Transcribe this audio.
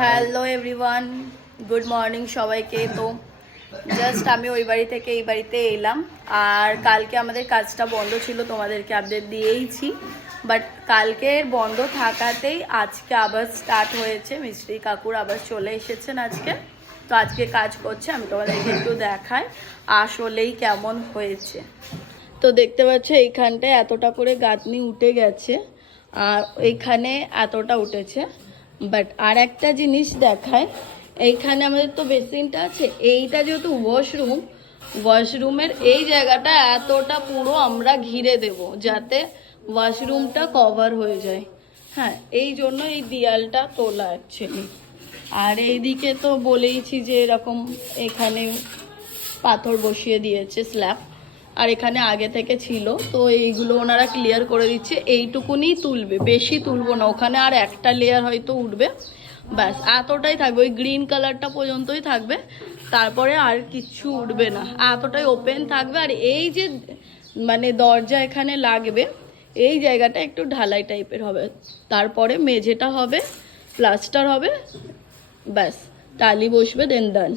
Hello everyone, good morning সবাইকে। তো just আমি ওই বাড়ি থেকে এই বাড়িতে এলাম। আর কালকে আমাদের কাজটা বন্ধ ছিল, তোমাদেরকে আপডেট দিয়েইছি। বাট কালকের বন্ধ থাকাতেই আজকে আবার স্টার্ট হয়েছে। মিস্ত্রি কাকুর আবার চলে এসেছেন আজকে। তো আজকে কাজ করছে, আমি তোমাদেরকে একটু দেখাই আসলেই কেমন হয়েছে। তো দেখতে পাচ্ছ এইখানটায় এতটা করে গাঁথনি উঠে গেছে, আর এইখানে এতটা উঠেছে। বাট আর একটা জিনিস দেখায়, এইখানে আমাদের তো বেসিনটা আছে, এইটা যেহেতু ওয়াশরুমের এই জায়গাটা এতটা পুরো আমরা ঘিরে দেব যাতে ওয়াশরুমটা কভার হয়ে যায়। হ্যাঁ, এই জন্য এই দেয়ালটা তোলা অ্যাকচুয়ালি। আর এইদিকে তো বলেইছি যে এরকম এখানে পাথর বসিয়ে দিয়েছে স্ল্যাব, আর এখানে আগে থেকে ছিল। তো এইগুলো ওনারা ক্লিয়ার করে দিচ্ছে, এইটুকুনি তুলবে, বেশি তুলবো না। ওখানে আর একটা লেয়ার হয়তো উঠবে, ব্যাস এতটাই থাকবে, ওই গ্রিন কালারটা পর্যন্তই থাকবে, তারপরে আর কিচ্ছু উঠবে না, এতটাই ওপেন থাকবে। আর এই যে মানে দরজা এখানে লাগবে, এই জায়গাটা একটু ঢালাই টাইপের হবে, তারপরে মেঝেটা হবে, প্লাস্টার হবে, ব্যাস টালি বসবে, দেন ডান।